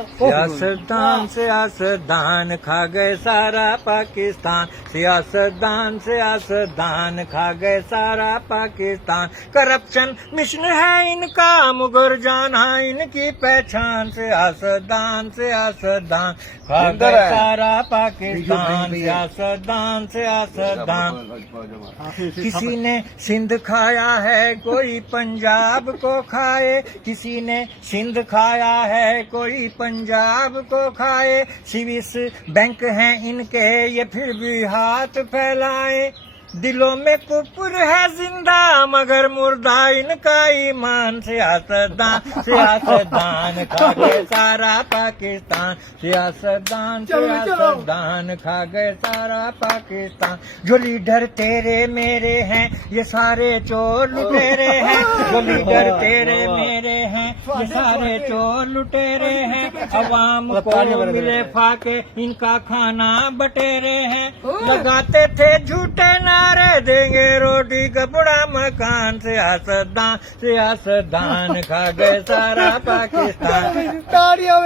सियासतदान सियासतदान खा गए सारा पाकिस्तान, सियासतदान खा गए सारा पाकिस्तान। करप्शन मिशन है इनका, मुगर जाना इनकी पहचान। सियासतदान खा गए सारा पाकिस्तान, सियासतदान। किसी ने सिंध खाया है कोई पंजाब को खाए, किसी ने सिंध खाया है कोई पंजाब को खाए। स्विस बैंक हैं इनके ये फिर भी हाथ फैलाए। दिलों में कुफर है जिंदा मगर मुर्दा इनका ईमान। सियासतदान खा गए सारा पाकिस्तान, सियासतदान खा गए सारा पाकिस्तान। जो लीडर तेरे मेरे हैं ये सारे चोर लुटेरे हैं, जो लीडर तेरे मेरे हैं ये सारे चोर लुटेरे हैं। अवाम को मिले फाके इनका खाना बटेरे हैं। लगाते थे झूठे नारे देंगे रोटी कपड़ा मकान। सियासतदान खा गए सारा पाकिस्तान। तालियां